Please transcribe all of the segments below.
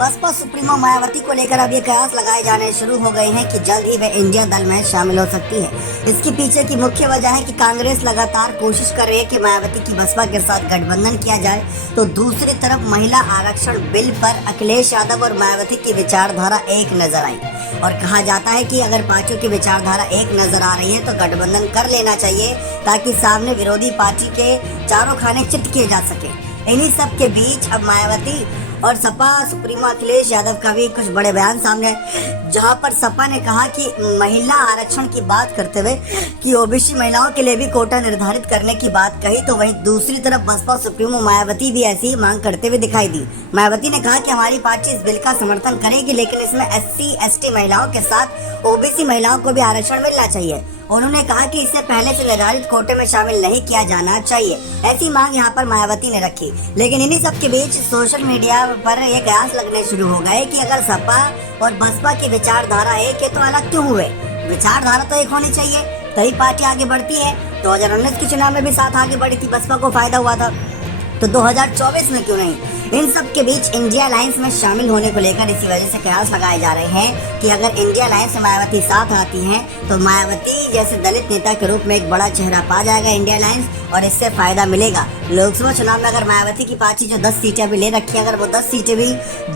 Baspa supremo Mayawati को लेकर अब ये कयास लगाए जाने शुरू हो गए हैं कि जल्द ही वे इंडिया दल में शामिल हो सकती है। इसके पीछे की मुख्य वजह है कि कांग्रेस लगातार कोशिश कर रही है कि मायावती की बसपा के साथ गठबंधन किया जाए, तो दूसरी तरफ महिला आरक्षण बिल पर अखिलेश यादव और मायावती की विचारधारा एक नजर आई और कहा जाता है कि अगर पार्टियों की विचारधारा एक नजर आ रही है तो गठबंधन कर लेना चाहिए ताकि सामने विरोधी पार्टी के चारों खाने चिट किए जा सके। इन्हीं सब के बीच अब मायावती और सपा सुप्रीमो अखिलेश यादव का भी कुछ बड़े बयान सामने आए, जहां पर सपा ने कहा कि महिला आरक्षण की बात करते हुए कि ओबीसी महिलाओं के लिए भी कोटा निर्धारित करने की बात कही, तो वहीं दूसरी तरफ बसपा सुप्रीमो मायावती भी ऐसी ही मांग करते हुए दिखाई दी। मायावती ने कहा कि हमारी पार्टी इस बिल का समर्थन करेगी, लेकिन इसमें SC ST महिलाओं के साथ ओबीसी महिलाओं को भी आरक्षण मिलना चाहिए। उन्होंने कहा कि इसे पहले से निर्धारित कोटे में शामिल नहीं किया जाना चाहिए, ऐसी मांग यहाँ पर मायावती ने रखी। लेकिन इन्हीं सब के बीच सोशल मीडिया पर ये कयास लगने शुरू हो गए कि अगर सपा और बसपा की विचारधारा एक है तो अलग क्यों हुए। विचारधारा तो एक होनी चाहिए, तभी पार्टी आगे बढ़ती है। 2019 के चुनाव में भी साथ आगे बढ़ी थी, बसपा को फायदा हुआ था, तो 2024 में क्यों नहीं। इन सब के बीच इंडिया अलायंस में शामिल होने को लेकर इसी वजह से कयास लगाए जा रहे हैं कि अगर इंडिया अलायंस में मायावती साथ आती हैं तो मायावती जैसे दलित नेता के रूप में एक बड़ा चेहरा पा जाएगा इंडिया अलायंस और इससे फायदा मिलेगा। लोकसभा चुनाव में अगर मायावती की पार्टी जो 10 सीटें अभी ले रखी है, अगर वो 10 सीटें भी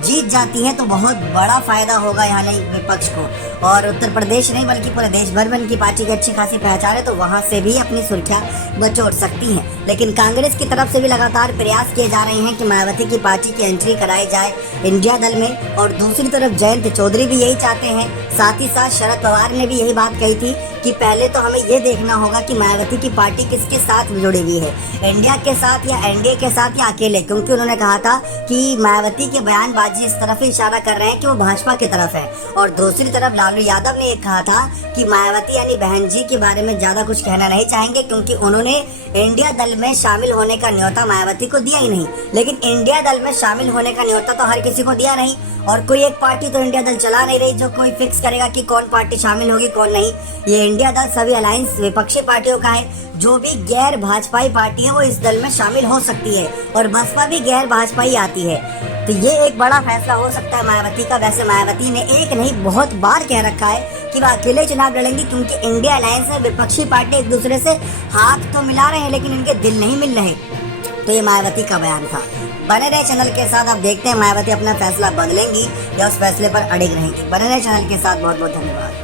जीत जाती हैं तो बहुत बड़ा फायदा होगा यहाँ नहीं विपक्ष को, और उत्तर प्रदेश नहीं बल्कि पूरे देश भर में उनकी पार्टी की अच्छी खासी पहचान है, तो वहाँ से भी अपनी सुर्खियां बटोर सकती हैं। लेकिन कांग्रेस की तरफ से भी लगातार प्रयास किए जा रहे हैं कि मायावती की पार्टी की एंट्री कराई जाए इंडिया दल में, और दूसरी तरफ जयंत चौधरी भी यही चाहते हैं। साथ ही साथ शरद पवार ने भी यही बात कही थी कि पहले तो हमें ये देखना होगा कि मायावती की पार्टी किसके साथ जुड़ी हुई है, इंडिया के साथ या एनडीए के साथ या अकेले, क्योंकि उन्होंने कहा था कि मायावती के बयानबाजी इस तरफ ही इशारा कर रहे हैं कि वो भाजपा की तरफ है। और दूसरी तरफ लालू यादव ने ये कहा था कि मायावती यानी बहन जी के बारे में ज्यादा कुछ कहना नहीं चाहेंगे, क्योंकि उन्होंने इंडिया दल में शामिल होने का न्योता मायावती को दिया ही नहीं। लेकिन इंडिया दल में शामिल होने का न्योता तो हर किसी को दिया नहीं, और कोई एक पार्टी तो इंडिया दल चला नहीं रही जो कोई फिक्स करेगा कि कौन पार्टी शामिल होगी कौन नहीं। ये इंडिया दल सभी अलायंस विपक्षी पार्टियों का है, जो भी गैर भाजपाई पार्टी है वो इस दल में शामिल हो सकती है, और बसपा भी गैर भाजपाई आती है। तो ये एक बड़ा फैसला हो सकता है मायावती का। वैसे मायावती ने एक नहीं बहुत बार कह रखा है कि वह अकेले चुनाव लड़ेंगी, क्योंकि इंडिया अलायंस में विपक्षी पार्टी एक दूसरे से हाथ तो मिला रहे हैं लेकिन इनके दिल नहीं मिल रहे। तो ये मायावती का बयान था। बने रहे चैनल के साथ, आप देखते हैं मायावती अपना फैसला बदलेंगी या उस फैसले पर अड़िग रहेंगी। बने रहे चैनल के साथ, बहुत बहुत धन्यवाद।